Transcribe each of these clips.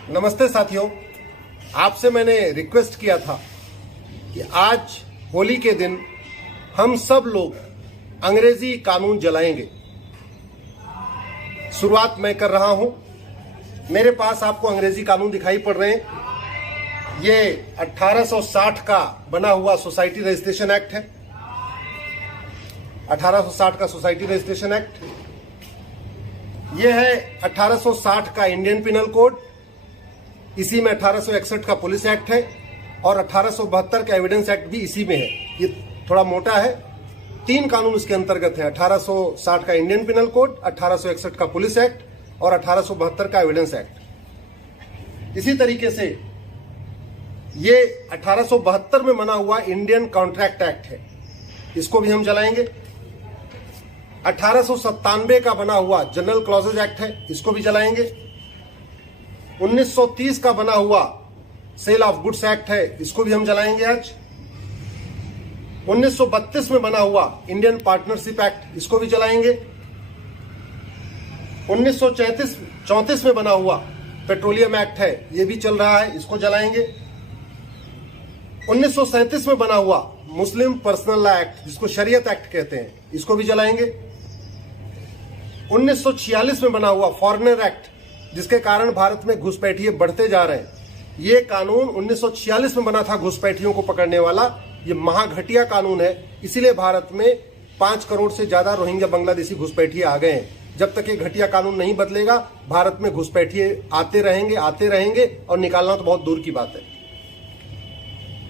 नमस्ते साथियों, आपसे मैंने रिक्वेस्ट किया था कि आज होली के दिन हम सब लोग अंग्रेजी कानून जलाएंगे। शुरुआत मैं कर रहा हूं। मेरे पास आपको अंग्रेजी कानून दिखाई पड़ रहे हैं। ये 1860 का बना हुआ सोसाइटी रजिस्ट्रेशन एक्ट है। 1860 का सोसाइटी रजिस्ट्रेशन एक्ट। ये है 1860 का इंडियन पिनल कोड। इसी में 1861 का पुलिस एक्ट है और 1872 का एविडेंस एक्ट भी इसी में है। ये थोड़ा मोटा है। 3 कानून इसके अंतर्गत है। 1860 का इंडियन पिनल कोड, 1861 का पुलिस एक्ट और 1872 का एविडेंस एक्ट। इसी तरीके से ये 1872 में बना हुआ इंडियन कॉन्ट्रैक्ट एक्ट है, इसको भी हम जलाएंगे। 1897 का बना हुआ जनरल क्लॉजेज एक्ट है, इसको भी जलाएंगे। 1930 का बना हुआ सेल ऑफ गुड्स एक्ट है, इसको भी हम जलाएंगे आज। 1932 में बना हुआ इंडियन पार्टनरशिप एक्ट, इसको भी जलाएंगे। 1934 में बना हुआ पेट्रोलियम एक्ट है, ये भी चल रहा है, इसको जलाएंगे। 1937 में बना हुआ मुस्लिम पर्सनल लॉ एक्ट, जिसको शरीयत एक्ट कहते हैं, इसको भी जलाएंगे। 1946 में बना हुआ फॉरेनर एक्ट, जिसके कारण भारत में घुसपैठिए बढ़ते जा रहे हैं। ये कानून 1946 में बना था, घुसपैठियों को पकड़ने वाला। ये महाघटिया कानून है, इसीलिए भारत में 5 करोड़ से ज्यादा रोहिंग्या बांग्लादेशी घुसपैठिए आ गए हैं। जब तक ये घटिया कानून नहीं बदलेगा, भारत में घुसपैठिए आते रहेंगे और निकालना तो बहुत दूर की बात है।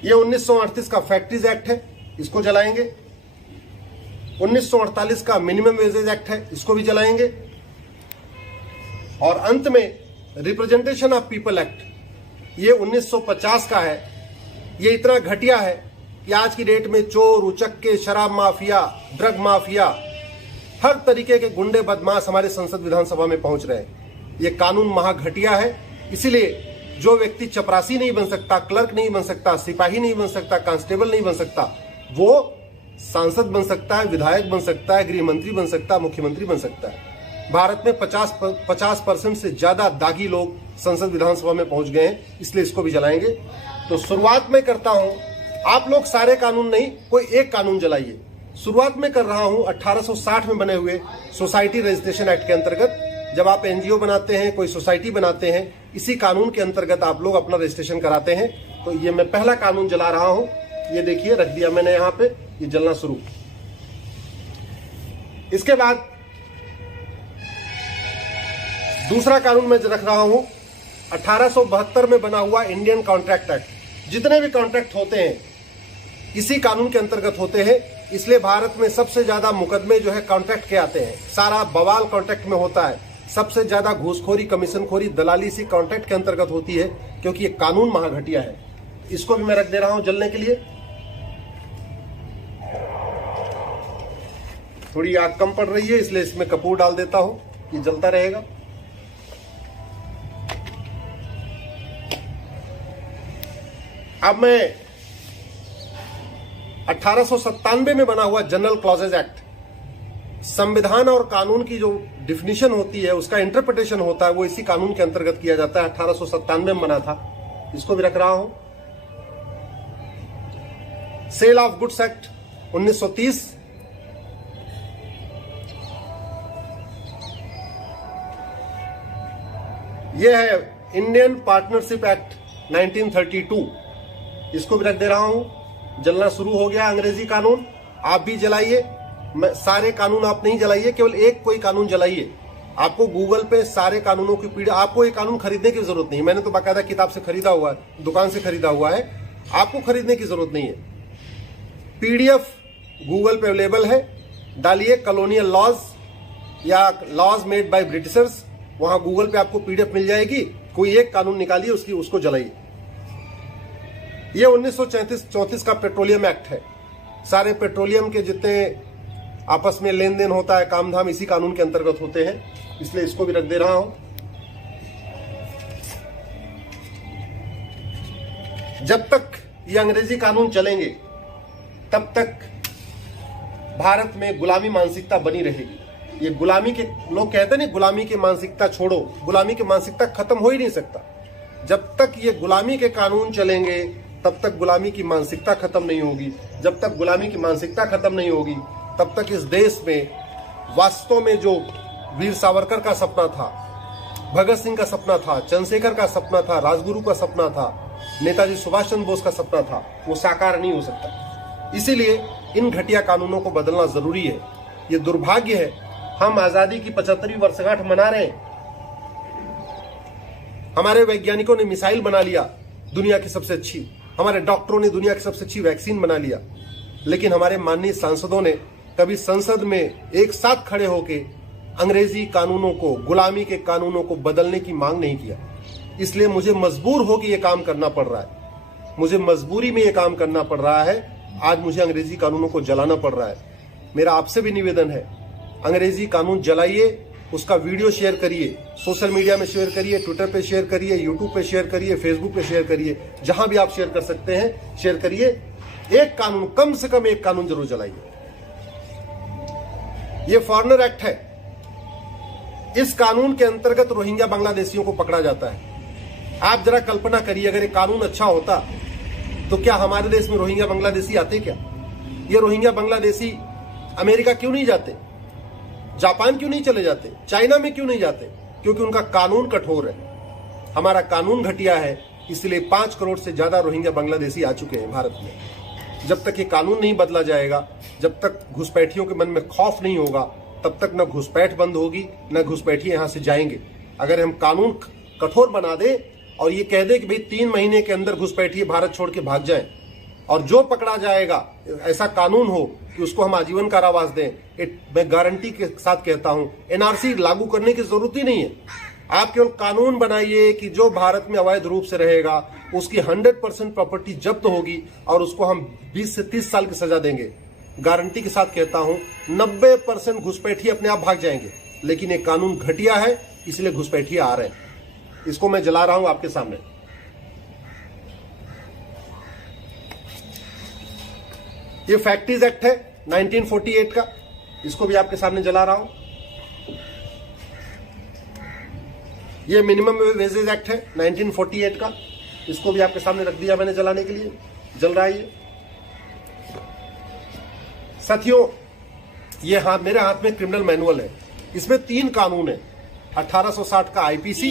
ये 1938 का फैक्ट्रीज एक्ट है, इसको जलाएंगे। 1948 का मिनिमम वेजेज एक्ट है, इसको भी जलाएंगे। और अंत में रिप्रेजेंटेशन ऑफ पीपल एक्ट, ये 1950 का है। ये इतना घटिया है कि आज की डेट में चोर, उचक्के, शराब माफिया, ड्रग माफिया, हर तरीके के गुंडे बदमाश हमारे संसद विधानसभा में पहुंच रहे हैं। ये कानून महाघटिया है। इसीलिए जो व्यक्ति चपरासी नहीं बन सकता, क्लर्क नहीं बन सकता, सिपाही नहीं बन सकता, कांस्टेबल नहीं बन सकता, वो सांसद बन सकता है, विधायक बन सकता है, गृह मंत्री बन सकता है, मुख्यमंत्री बन सकता है। भारत में 50% से ज्यादा दागी लोग संसद विधानसभा में पहुंच गए हैं, इसलिए इसको भी जलाएंगे। तो शुरुआत में करता हूं, आप लोग सारे कानून नहीं, कोई एक कानून जलाइए। शुरुआत में कर रहा हूं 1860 में बने हुए सोसाइटी रजिस्ट्रेशन एक्ट के अंतर्गत। जब आप एनजीओ बनाते हैं, कोई सोसाइटी बनाते हैं, इसी कानून के अंतर्गत आप लोग अपना रजिस्ट्रेशन कराते हैं। तो ये मैं पहला कानून जला रहा हूं। ये देखिए, रख दिया मैंने यहां पे, ये जलना शुरू। इसके बाद दूसरा कानून मैं रख रहा हूं 1872 में बना हुआ इंडियन कॉन्ट्रैक्ट एक्ट। जितने भी कॉन्ट्रैक्ट होते हैं इसी कानून के अंतर्गत होते हैं, इसलिए भारत में सबसे ज्यादा मुकदमे जो है कॉन्ट्रैक्ट के आते हैं। सारा बवाल कॉन्ट्रैक्ट में होता है। सबसे ज्यादा घूसखोरी, कमीशनखोरी, दलाली इसी कॉन्ट्रैक्ट के अंतर्गत होती है, क्योंकि ये कानून महाघटिया है। इसको भी मैं रख दे रहा हूं जलने के लिए। थोड़ी आग कम पड़ रही है, इसलिए इसमें कपूर डाल देता हूं, ये जलता रहेगा। अब मैं 1897 में बना हुआ जनरल क्लॉजेज एक्ट, संविधान और कानून की जो डिफिनीशन होती है, उसका इंटरप्रिटेशन होता है, वो इसी कानून के अंतर्गत किया जाता है। 1897 में बना था, इसको भी रख रहा हूं। Sale of goods act 1930। यह है इंडियन पार्टनरशिप एक्ट 1932, इसको भी रख दे रहा हूं। जलना शुरू हो गया अंग्रेजी कानून। आप भी जलाइए। सारे कानून आप नहीं जलाइए, केवल एक कोई कानून जलाइए। आपको गूगल पे सारे कानूनों की पीडीएफ, आपको ये कानून खरीदने की जरूरत नहीं। मैंने तो बाकायदा किताब से खरीदा हुआ है, दुकान से खरीदा हुआ है। आपको खरीदने की जरूरत नहीं है। पीडीएफ गूगल पे अवेलेबल है। डालिए कॉलोनियल लॉज या लॉज मेड बाय ब्रिटिशर्स, वहां गूगल पे आपको पीडीएफ मिल जाएगी। कोई एक कानून निकालिए, उसको जलाइए। ये 1934 का पेट्रोलियम एक्ट है। सारे पेट्रोलियम के जितने आपस में लेन देन होता है, काम धाम, इसी कानून के अंतर्गत होते हैं, इसलिए इसको भी रख दे रहा हूं। जब तक ये अंग्रेजी कानून चलेंगे, तब तक भारत में गुलामी मानसिकता बनी रहेगी। ये गुलामी के लोग कहते हैं ना, गुलामी की मानसिकता छोड़ो, गुलामी की मानसिकता खत्म हो ही नहीं सकता। जब तक ये गुलामी के कानून चलेंगे तब तक गुलामी की मानसिकता खत्म नहीं होगी। जब तक गुलामी की मानसिकता खत्म नहीं होगी तब तक इस देश में वास्तव में जो वीर सावरकर का सपना था, भगत सिंह का सपना था, चंद्रशेखर का सपना था, राजगुरु का सपना था, नेताजी सुभाष चंद्र बोस का सपना था, वो साकार नहीं हो सकता। इसीलिए इन घटिया कानूनों को बदलना जरूरी है। ये दुर्भाग्य है, हम आजादी की 75वीं वर्षगांठ मना रहे हैं। हमारे वैज्ञानिकों ने मिसाइल बना लिया दुनिया की सबसे अच्छी, हमारे डॉक्टरों ने दुनिया की सबसे अच्छी वैक्सीन बना लिया, लेकिन हमारे माननीय सांसदों ने कभी संसद में एक साथ खड़े होकर अंग्रेजी कानूनों को, गुलामी के कानूनों को बदलने की मांग नहीं किया। इसलिए मुझे मजबूर होकर यह काम करना पड़ रहा है, मुझे मजबूरी में यह काम करना पड़ रहा है। आज मुझे अंग्रेजी कानूनों को जलाना पड़ रहा है। मेरा आपसे भी निवेदन है, अंग्रेजी कानून जलाइए, उसका वीडियो शेयर करिए, सोशल मीडिया में शेयर करिए, ट्विटर पे शेयर करिए, यूट्यूब पे शेयर करिए, फेसबुक पे शेयर करिए, जहां भी आप शेयर कर सकते हैं शेयर करिए। एक कानून, कम से कम एक कानून जरूर जलाइए। ये फॉरेनर एक्ट है, इस कानून के अंतर्गत रोहिंग्या बांग्लादेशियों को पकड़ा जाता है। आप जरा कल्पना करिए, अगर ये कानून अच्छा होता तो क्या हमारे देश में रोहिंग्या बांग्लादेशी आते? क्या ये रोहिंग्या बांग्लादेशी अमेरिका क्यों नहीं जाते, जापान क्यों नहीं चले जाते, चाइना में क्यों नहीं जाते? क्योंकि उनका कानून कठोर है। हमारा कानून घटिया है, इसलिए 5 करोड़ से ज्यादा रोहिंग्या बांग्लादेशी आ चुके हैं भारत में। जब तक ये कानून नहीं बदला जाएगा, जब तक घुसपैठियों के मन में खौफ नहीं होगा, तब तक न घुसपैठ बंद होगी, न घुसपैठिए यहां से जाएंगे। अगर हम कानून कठोर बना दें और ये कह दें कि भाई 3 महीने के अंदर घुसपैठिए भारत छोड़ के भाग जाएं, और जो पकड़ा जाएगा ऐसा कानून हो कि उसको हम आजीवन कारावास दें, मैं गारंटी के साथ कहता हूं एनआरसी लागू करने की जरूरत ही नहीं है। आप केवल कानून बनाइए कि जो भारत में अवैध रूप से रहेगा उसकी 100% प्रॉपर्टी जब्त होगी और उसको हम 20 से 30 साल की सजा देंगे। गारंटी के साथ कहता हूं 90% घुसपैठिए अपने आप भाग जाएंगे। लेकिन ये कानून घटिया है, इसलिए घुसपैठिए आ रहे हैं। इसको मैं जला रहा हूं आपके सामने। ये फैक्ट्रीज एक्ट है 1948 का, इसको भी आपके सामने जला रहा हूं। ये मिनिमम वेजेज एक्ट है 1948 का, इसको भी आपके सामने रख दिया मैंने जलाने के लिए। जल रहा है ये। साथियों, ये मेरे हाथ में क्रिमिनल मैनुअल है, इसमें 3 कानून है। 1860 का आईपीसी,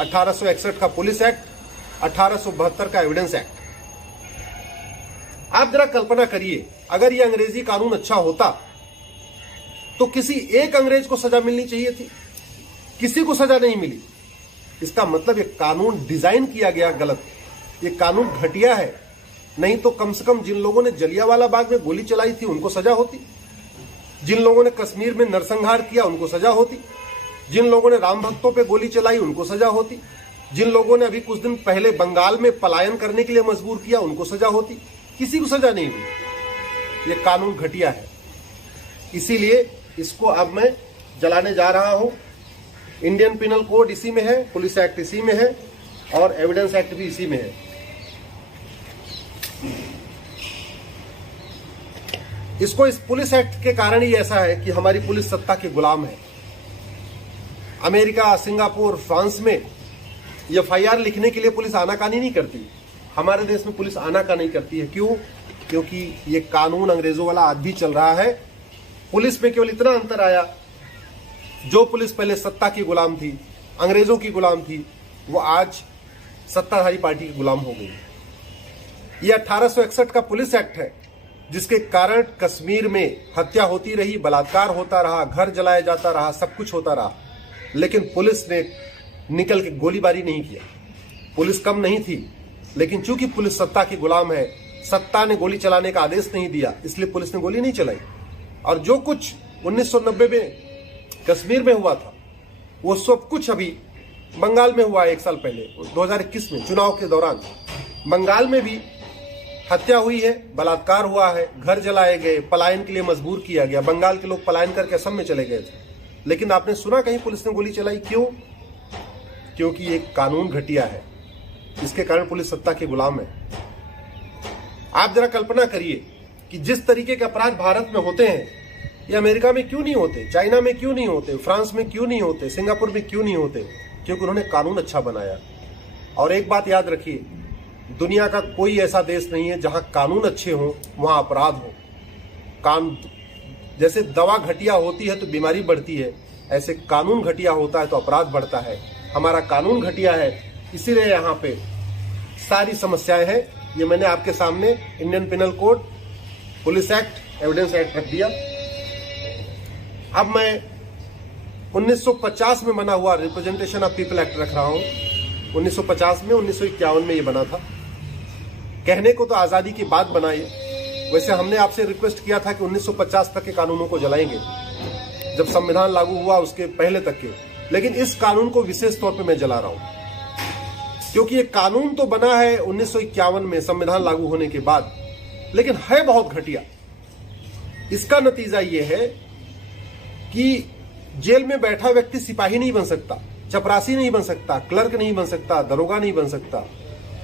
1861 का पुलिस एक्ट, 1872 का एविडेंस एक्ट। आप जरा कल्पना करिए, अगर ये अंग्रेजी कानून अच्छा होता तो किसी एक अंग्रेज को सजा मिलनी चाहिए थी, किसी को सजा नहीं मिली। इसका मतलब ये कानून डिजाइन किया गया गलत, ये कानून घटिया है। नहीं तो कम से कम जिन लोगों ने जलियांवाला बाग में गोली चलाई थी उनको सजा होती, जिन लोगों ने कश्मीर में नरसंहार किया उनको सजा होती, जिन लोगों ने राम भक्तों पे गोली चलाई उनको सजा होती, जिन लोगों ने अभी कुछ दिन पहले बंगाल में पलायन करने के लिए मजबूर किया उनको सजा होती। किसी को सजा नहीं हुई। ये कानून घटिया है, इसीलिए इसको अब मैं जलाने जा रहा हूं। इंडियन पिनल कोड इसी में है, पुलिस एक्ट इसी में है और एविडेंस एक्ट भी इसी में है। इसको इस पुलिस एक्ट के कारण ही ऐसा है कि हमारी पुलिस सत्ता के गुलाम है। अमेरिका, सिंगापुर, फ्रांस में एफआईआर लिखने के लिए पुलिस आनाकानी नहीं करती। हमारे देश में पुलिस आनाकानी नहीं करती है। क्यों? क्योंकि ये कानून अंग्रेजों वाला आज भी चल रहा है। पुलिस में केवल इतना अंतर आया, जो पुलिस पहले सत्ता की गुलाम थी, अंग्रेजों की गुलाम थी, वो आज सत्ताधारी पार्टी की गुलाम हो गई। ये 1861 का पुलिस एक्ट है, जिसके कारण कश्मीर में हत्या होती रही, बलात्कार होता रहा, घर जलाया जाता रहा, सब कुछ होता रहा, लेकिन पुलिस ने निकल के गोलीबारी नहीं किया। पुलिस कम नहीं थी, लेकिन चूंकि पुलिस सत्ता की गुलाम है, सत्ता ने गोली चलाने का आदेश नहीं दिया, इसलिए पुलिस ने गोली नहीं चलाई। और जो कुछ 1990 में कश्मीर में हुआ था, वो सब कुछ अभी बंगाल में हुआ है। 1 साल पहले 2021 में चुनाव के दौरान बंगाल में भी हत्या हुई है, बलात्कार हुआ है, घर जलाए गए, पलायन के लिए मजबूर किया गया। बंगाल के लोग पलायन करके असम में चले गए थे, लेकिन आपने सुना कहीं पुलिस ने गोली चलाई? क्यों? क्योंकि ये कानून घटिया है, इसके कारण पुलिस सत्ता के गुलाम है। आप जरा कल्पना करिए कि जिस तरीके के अपराध भारत में होते हैं, ये अमेरिका में क्यों नहीं होते, चाइना में क्यों नहीं होते, फ्रांस में क्यों नहीं होते, सिंगापुर में क्यों नहीं होते? क्योंकि उन्होंने कानून अच्छा बनाया। और एक बात याद रखिए, दुनिया का कोई ऐसा देश नहीं है जहां कानून अच्छे हों वहां अपराध हो। जैसे दवा घटिया होती है तो बीमारी बढ़ती है, ऐसे कानून घटिया होता है तो अपराध बढ़ता है। हमारा कानून घटिया है, इसीलिए यहाँ पे सारी समस्याएं हैं। ये मैंने आपके सामने Indian penal code, police act, evidence act रख दिया। अब मैं 1950 में बना हुआ रिप्रेजेंटेशन ऑफ पीपल एक्ट रख रहा हूं। 1950 में, 1951 में ये बना था। कहने को तो आजादी की बात बनाई, वैसे हमने आपसे रिक्वेस्ट किया था कि 1950 तक के कानूनों को जलाएंगे, जब संविधान लागू हुआ उसके पहले तक के। लेकिन इस कानून को विशेष तौर पे मैं जला रहा हूं, क्योंकि ये कानून तो बना है 1951 में संविधान लागू होने के बाद, लेकिन है बहुत घटिया। इसका नतीजा ये है कि जेल में बैठा व्यक्ति सिपाही नहीं बन सकता, चपरासी नहीं बन सकता, क्लर्क नहीं बन सकता, दरोगा नहीं बन सकता,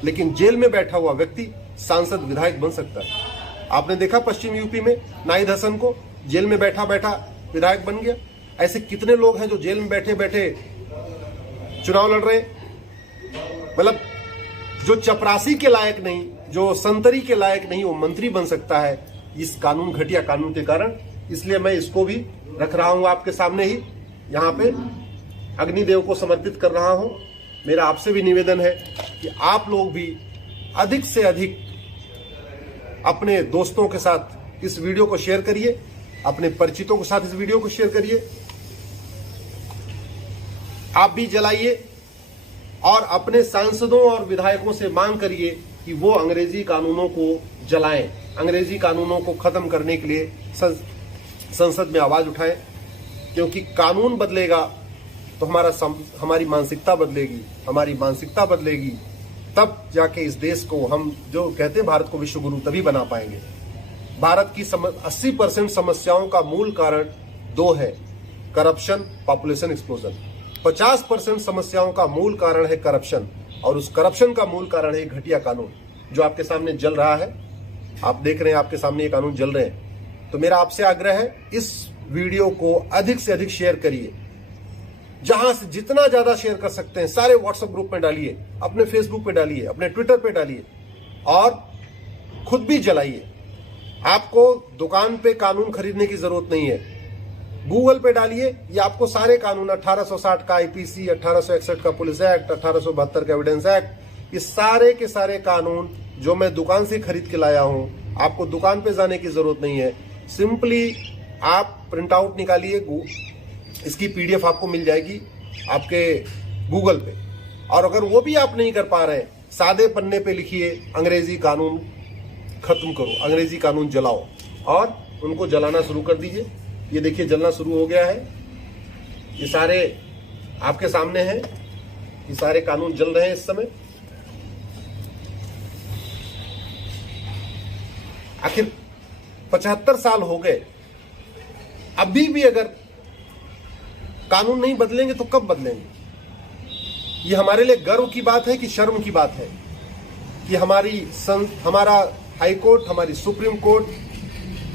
लेकिन जेल में बैठा हुआ व्यक्ति सांसद, विधायक बन सकता है। आपने देखा पश्चिम यूपी में नाहिद हसन को, जेल में बैठा बैठा विधायक बन गया। ऐसे कितने लोग हैं जो जेल में बैठे बैठे चुनाव लड़ रहे हैं। मतलब जो चपरासी के लायक नहीं, जो संतरी के लायक नहीं, वो मंत्री बन सकता है इस कानून, घटिया कानून के कारण। इसलिए मैं इसको भी रख रहा हूं आपके सामने ही, यहाँ पे अग्निदेव को समर्पित कर रहा हूं। मेरा आपसे भी निवेदन है कि आप लोग भी अधिक से अधिक अपने दोस्तों के साथ इस वीडियो को शेयर करिए, अपने परिचितों के साथ इस वीडियो को शेयर करिए। आप भी जलाइए और अपने सांसदों और विधायकों से मांग करिए कि वो अंग्रेजी कानूनों को जलाएं, अंग्रेजी कानूनों को खत्म करने के लिए संसद में आवाज उठाएं। क्योंकि कानून बदलेगा तो हमारी मानसिकता बदलेगी, हमारी मानसिकता बदलेगी, तब जाके इस देश को, हम जो कहते हैं भारत को विश्व गुरु, तभी बना पाएंगे। भारत की 80% समस्याओं का मूल कारण दो है, करप्शन, पॉपुलेशन एक्सप्लोजन। 50% समस्याओं का मूल कारण है करप्शन, और उस करप्शन का मूल कारण है घटिया कानून जो आपके सामने जल रहा है। आप देख रहे हैं आपके सामने ये कानून जल रहे हैं। तो मेरा आपसे आग्रह है, इस वीडियो को अधिक से अधिक शेयर करिए, जहां से जितना ज्यादा शेयर कर सकते हैं सारे व्हाट्सएप ग्रुप में डालिए, अपने फेसबुक पे डालिए, अपने ट्विटर पे डालिए, और खुद भी जलाइए। आपको दुकान पे कानून खरीदने की जरूरत नहीं है, गूगल पे डालिए, ये आपको सारे कानून, 1860 का आईपीसी, 1861 का पुलिस एक्ट, 1872 का एविडेंस एक्ट, ये सारे के सारे कानून जो मैं दुकान से खरीद के लाया हूं, आपको दुकान पे जाने की जरूरत नहीं है। सिंपली आप प्रिंट आउट निकालिए, इसकी पीडीएफ आपको मिल जाएगी आपके गूगल पे। और अगर वो भी आप नहीं कर पा रहे, सादे पन्ने पे लिखिए, अंग्रेजी कानून खत्म करो, अंग्रेजी कानून जलाओ, और उनको जलाना शुरू कर दीजिए। ये देखिए जलना शुरू हो गया है, ये सारे आपके सामने हैं, ये सारे कानून जल रहे हैं इस समय। आखिर 75 साल हो गए, अभी भी अगर कानून नहीं बदलेंगे तो कब बदलेंगे? ये हमारे लिए गर्व की बात है कि शर्म की बात है कि हमारा हाई कोर्ट, हमारी सुप्रीम कोर्ट,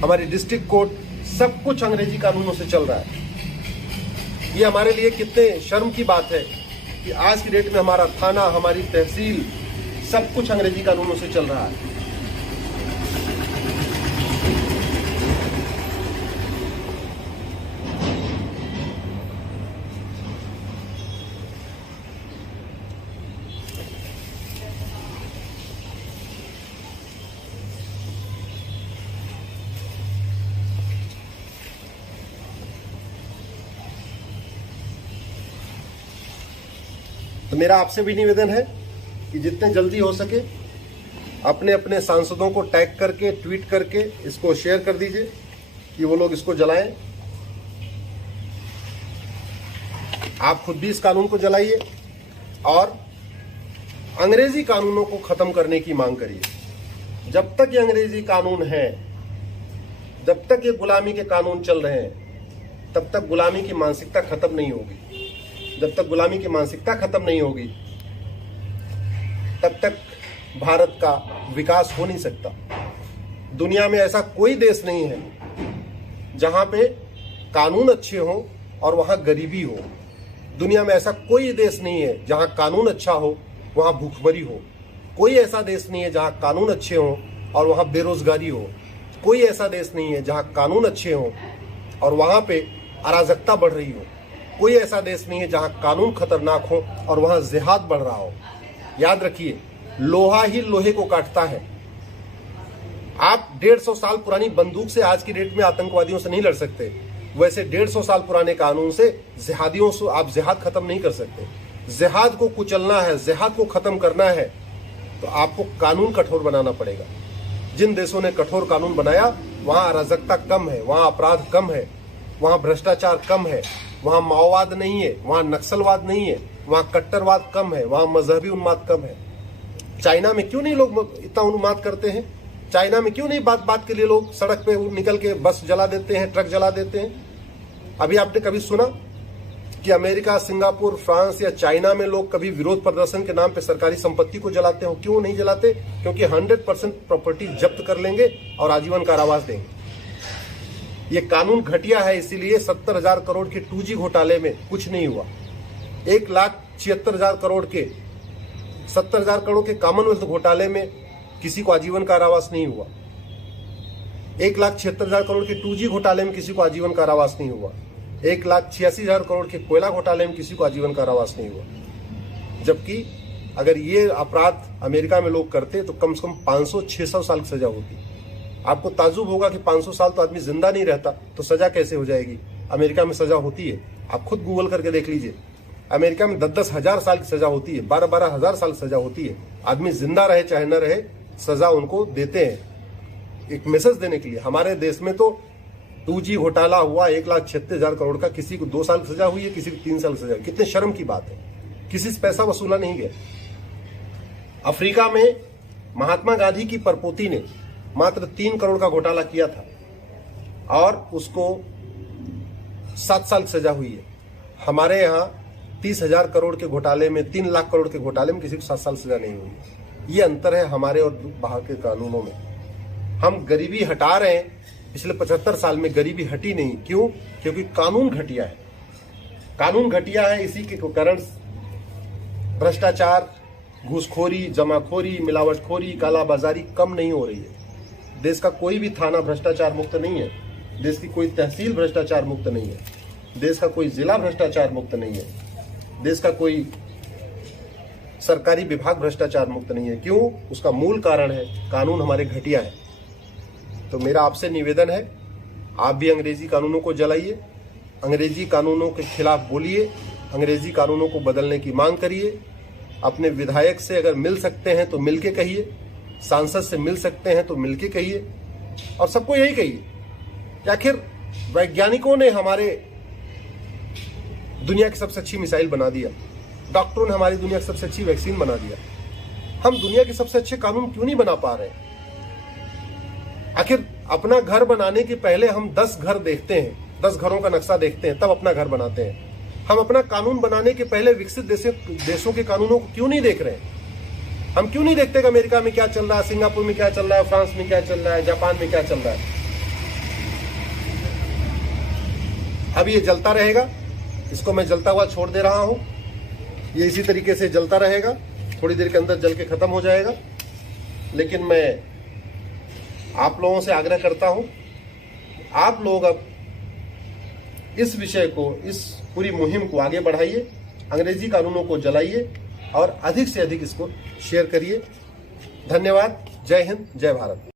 हमारी डिस्ट्रिक्ट कोर्ट, सब कुछ अंग्रेजी कानूनों से चल रहा है। ये हमारे लिए कितने शर्म की बात है कि आज की डेट में हमारा थाना, हमारी तहसील, सब कुछ अंग्रेजी कानूनों से चल रहा है। तो मेरा आपसे भी निवेदन है कि जितने जल्दी हो सके अपने अपने सांसदों को टैग करके, ट्वीट करके इसको शेयर कर दीजिए कि वो लोग इसको जलाएं। आप खुद भी इस कानून को जलाइए और अंग्रेजी कानूनों को खत्म करने की मांग करिए। जब तक ये अंग्रेजी कानून है, जब तक ये गुलामी के कानून चल रहे हैं, तब तक गुलामी की मानसिकता खत्म नहीं होगी। जब तक गुलामी की मानसिकता खत्म नहीं होगी, तब तक भारत का विकास हो नहीं सकता। दुनिया में ऐसा कोई देश नहीं है जहां पे कानून अच्छे हो और वहां गरीबी हो। दुनिया में ऐसा कोई देश नहीं है जहां कानून अच्छा हो वहां भूखमरी हो। कोई ऐसा देश नहीं है जहां कानून अच्छे हों और वहां बेरोजगारी हो। कोई ऐसा देश नहीं है जहां कानून अच्छे हों और वहां पे अराजकता बढ़ रही हो। कोई ऐसा देश नहीं है जहां कानून खतरनाक हो और वहां जिहाद बढ़ रहा हो। याद रखिए, लोहा ही लोहे को काटता है। आप 150 साल पुरानी बंदूक से आज की डेट में आतंकवादियों से नहीं लड़ सकते, वैसे 150 साल पुराने कानून से जिहादियों से आप जिहाद खत्म नहीं कर सकते। जिहाद को कुचलना है, जिहाद को खत्म करना है तो आपको कानून कठोर बनाना पड़ेगा। जिन देशों ने कठोर कानून बनाया वहां अराजकता कम है, वहां अपराध कम है, वहां भ्रष्टाचार कम है, वहां माओवाद नहीं है, वहां नक्सलवाद नहीं है, वहां कट्टरवाद कम है, वहां मजहबी उन्माद कम है। चाइना में क्यों नहीं लोग इतना उन्माद करते हैं? चाइना में क्यों नहीं बात बात के लिए लोग सड़क पे निकल के बस जला देते हैं, ट्रक जला देते हैं? अभी आपने कभी सुना कि अमेरिका, सिंगापुर, फ्रांस या चाइना में लोग कभी विरोध प्रदर्शन के नाम पे सरकारी संपत्ति को जलाते हो? क्यों नहीं जलाते? क्योंकि 100% प्रॉपर्टी जब्त कर लेंगे और आजीवन कारावास देंगे। ये कानून घटिया है, इसीलिए 70,000 करोड़ के 2G घोटाले में कुछ नहीं हुआ। 1,76,000 करोड़ के 70,000 करोड़ के कॉमनवेल्थ घोटाले में किसी को आजीवन कारावास नहीं हुआ। 1,76,000 करोड़ के 2G घोटाले में किसी को आजीवन कारावास नहीं हुआ। 1,86,000 करोड़ के कोयला घोटाले में किसी को आजीवन कारावास नहीं हुआ। जबकि अगर ये अपराध अमेरिका में लोग करते तो कम से कम 500-600 साल की सजा होती। आपको ताज्जुब होगा कि 500 साल तो आदमी जिंदा नहीं रहता, तो सजा कैसे हो जाएगी? अमेरिका में सजा होती है, आप खुद गूगल करके देख लीजिए। अमेरिका में 10-10 हजार साल की सजा होती है, 12-12 हजार साल की सजा होती है। आदमी जिंदा रहे चाहे न रहे, सजा उनको देते हैं एक मैसेज देने के लिए। हमारे देश में तो 2G घोटाला हुआ, 1,76,000 करोड़ का, किसी को 2 साल की सजा हुई है, किसी को 3 साल की सजा हुई। कितने शर्म की बात है, किसी से पैसा वसूला नहीं गया। अफ्रीका में महात्मा गांधी की परपोती ने मात्र 3 करोड़ का घोटाला किया था और उसको 7 साल की सजा हुई है। हमारे यहाँ 30,000 करोड़ के घोटाले में, 3 लाख करोड़ के घोटाले में किसी को 7 साल सजा नहीं हुई। ये अंतर है हमारे और बाहर के कानूनों में। हम गरीबी हटा रहे हैं, पिछले 75 साल में गरीबी हटी नहीं। क्यों? क्योंकि कानून घटिया है। कानून घटिया है, इसी के कारण भ्रष्टाचार, घूसखोरी, जमाखोरी, मिलावटखोरी, कालाबाजारी कम नहीं हो रही है। देश का कोई भी थाना भ्रष्टाचार मुक्त नहीं है, देश की कोई तहसील भ्रष्टाचार मुक्त नहीं है, देश का कोई जिला भ्रष्टाचार मुक्त नहीं है, देश का कोई सरकारी विभाग भ्रष्टाचार मुक्त नहीं है। क्यों? उसका मूल कारण है कानून हमारे घटिया है। तो मेरा आपसे निवेदन है, आप भी अंग्रेजी कानूनों को जलाइए, अंग्रेजी कानूनों के खिलाफ बोलिए, अंग्रेजी कानूनों को बदलने की मांग करिए। अपने विधायक से अगर मिल सकते हैं तो मिलके कहिए, सांसद से मिल सकते हैं तो मिलके कहिए, और सबको यही कहिए कि आखिर वैज्ञानिकों ने हमारे दुनिया की सबसे अच्छी मिसाइल बना दिया, डॉक्टरों ने हमारी दुनिया की सबसे अच्छी वैक्सीन बना दिया, हम दुनिया के सबसे अच्छे कानून क्यों नहीं बना पा रहे हैं? आखिर अपना घर बनाने के पहले हम 10 घर देखते हैं, 10 घरों का नक्शा देखते हैं, तब अपना घर बनाते हैं। हम अपना कानून बनाने के पहले विकसित देशों के कानूनों को क्यों नहीं देख रहे हैं? हम क्यों नहीं देखते कि अमेरिका में क्या चल रहा है, सिंगापुर में क्या चल रहा है, फ्रांस में क्या चल रहा है, जापान में क्या चल रहा है? अब ये जलता रहेगा, इसको मैं जलता हुआ छोड़ दे रहा हूं। ये इसी तरीके से जलता रहेगा, थोड़ी देर के अंदर जल के खत्म हो जाएगा। लेकिन मैं आप लोगों से आग्रह करता हूं, आप लोग अब इस विषय को, इस पूरी मुहिम को आगे बढ़ाइए, अंग्रेजी कानूनों को जलाइए और अधिक से अधिक इसको शेयर करिए। धन्यवाद। जय हिंद, जय भारत।